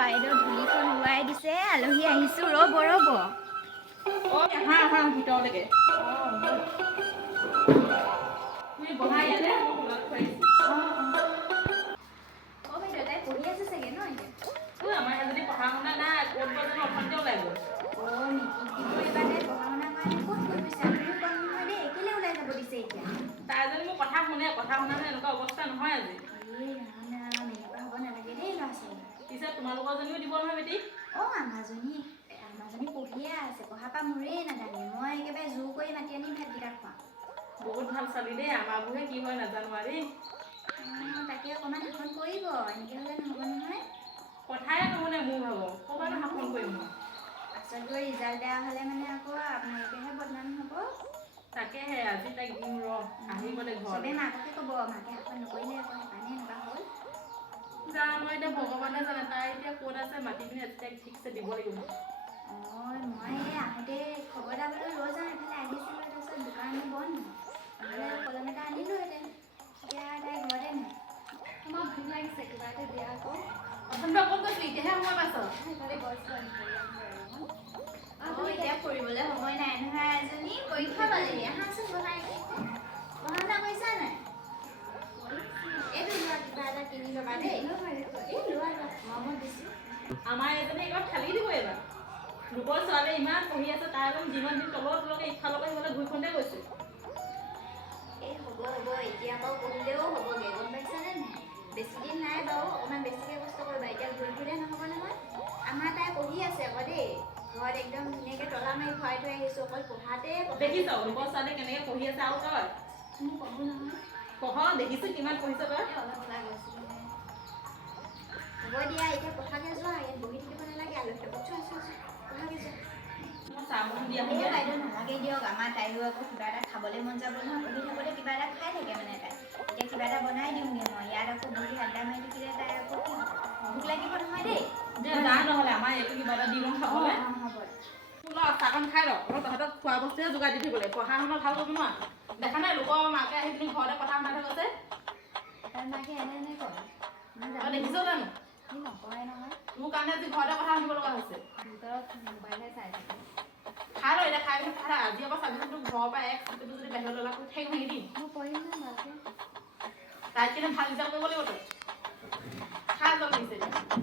বাইদেউ ধূলিখন উৰাই দিছে, আলহী আহিছোঁ, ৰ'ব ৰ'ব। আহা আহা ভিতৰলৈকে তুমি বহাই ইয়াতে বাইদেউ তাই পঢ়ি আছে চাগে ন এতিয়া? আমাৰ এজনী পঢ়া শুনা নাই ক'ত বজানো অশান্তি ওলাই গ'ল। মেট্ৰিক দিব এইবাৰ তাই পঢ়া শুনা কাৰণে ক'ত কৰিছে? আপুনিও কোৱা নহয় দেই, কেলৈ ওলাই যাব দিছে এতিয়া? তাই যদি মোৰ কথা শুনে এনেকুৱা অৱস্থা নহয় আজি। ৰাম ৰাম, এনেকুৱা হ'ব নালাগে দেই ল'ৰা ছোৱালী। পিছে তোমালোকৰ জনীও দিব নহয় বেটি। আমাৰজনী পঢ়িয়ে আছে, পঢ়া পৰা মোৰেই নাদাঙে। মই একেবাৰে জোৰ কৰি মাতি আনি ভাতকেইটা খোৱাওঁ। বহুত ভাল ছোৱালী দেই, আমাৰবোৰহে কি হয় নাজানো আৰু দেই। তাকে অকণমান শাসন কৰিব, এনেকৈ হ'লে নহ'ব নহয়। কথাই নুশুনে মোৰ ভাগৰ, ক'ৰবাত শাসন কৰিম মই। পাছত গৈ ৰিজাল্ট বেয়া হ'লে মানে আকৌ আপোনালোকেহে বদনাম হ'ব। তাকেহে আজি তাইক দিম আহিবলৈ ঘৰত। চবেই মাককে ক'ব, মাকে শাসন নকৰিলে আকৌ সেইকাৰণে এনেকুৱা হ'ল। জানো এতিয়া ভগৱানে জানে, তাই এতিয়া ক'ত আছে মাতি পিনি তাইক ঠিকছে দিব লাগিব। মই আহোঁতে খবৰ এটা বোলো লৈ যাওঁ, এফালে আহিছিলোঁ, তাৰপিছত দোকানো বন্ধ। নহ'লে কলম এটা আনিলোহেঁতেন। এতিয়া তাই ঘৰতে নাই। তোমাৰ ভোক লাগিছে, কিবা এটা দিয়া আকৌ। অথনিপৰা ক'ত গৈছিলি? এতিয়াহে সময় পাইছ। এতিয়া ফুৰিবলৈ সময় নাই নহয় এজনী, পৰীক্ষা পালেহি। আহাচোন বহাই। পঢ়া শুনা কৰিছা নাই? এইটো লোৱা, কিবা এটা কিনি ল'বা দেই। এই লোৱা মই দিছোঁ। আমাৰ এজনী এইবাৰ ফালি দিব এইবাৰ। লোকৰ ছোৱালী ইমান পঢ়ি আছে, তাই একদম যিমান দিন তলকে ইফালকে সিফালে ঘূৰি ফুৰোঁতে গৈছে। হ'ব এতিয়া বাৰু পঢ়িলেও হ'বগে, গম পাইছানে নাই? বেছি দিন নাই বাৰু, অকণমান বেছিকৈ কষ্ট কৰিবা। এতিয়া ঘূৰি ফুৰিলে নহ'ব নহয়। আমাৰ তাই পঢ়ি আছে আকৌ দেই। ঘৰত একদম ধুনীয়াকৈ তলা মাৰি খুৱাই থৈ আহিছোঁ, অকল পঢ়াতে দেখিছ লোকৰ ছোৱালী কেনেকৈ পঢ়ি আছে, আৰু তই মই পঢ়োঁ নহয়। পঢ়, দেখিছোঁ কিমান পঢ়িছ তই। অলপ ওলাই গৈছিলোঁ। হ'ব দিয়া, এতিয়া পঢ়াকৈ যোৱা, ইয়াত বহি থাকিব নালাগে। আলহী লগত চোৱা পঢ়াকৈ যোৱা। মই চাহ বনাই দিয়া বাইদেউ নালাগে দিয়ক, আমাৰ তাইৰো আকৌ কিবা এটা খাবলৈ মন যাব নহয়। পঢ়ি থাকোঁতে কিবা এটা খাই থাকে মানে তাই। এতিয়া কিবা এটা বনাই দিওঁগৈ মই। ইয়াত আকৌ বহি আড্ডা মাৰি থাকিলে তাই আকৌ কি হ'ব? ভোক লাগিব নহয় দেই। যা নহ'লে আমাৰ এইটো কিবা এটা দি লওঁ খাবলৈ। হ'ব। চাহকণ খাই ল, তহঁতক খোৱা বস্তুহে যোগাৰ দি থাকিব লাগে। পঢ়া শুনা ভাল কৰিব নোৱাৰ। দেখা নাই লোকৰ মাকে আহি পিনি ঘৰতে কথা শুনাই থৈ গৈছে। তাই মাকে এনে কয়। তই দেখিছ জানো? নকৰে নহয়। তোৰ কাৰণে আজি ঘৰতে কথা শুনিব লগা হৈছে। ভিতৰত মোবাইলহে চাই থাকে। খাই ল এতিয়া, খাই পিনি খাই। আজি আকৌ চাবিচোন তোৰ ঘৰৰ পৰা এক চিকুটো যদি বাহিৰত ওলাব ঠেং ভাঙি দিম। মই পঢ়িম নহয় ভালকৈ। তাইক কিন্তু ভাল ৰিজাল্ট কৰিব লাগিব তই। খাই ল পিছে এতিয়া।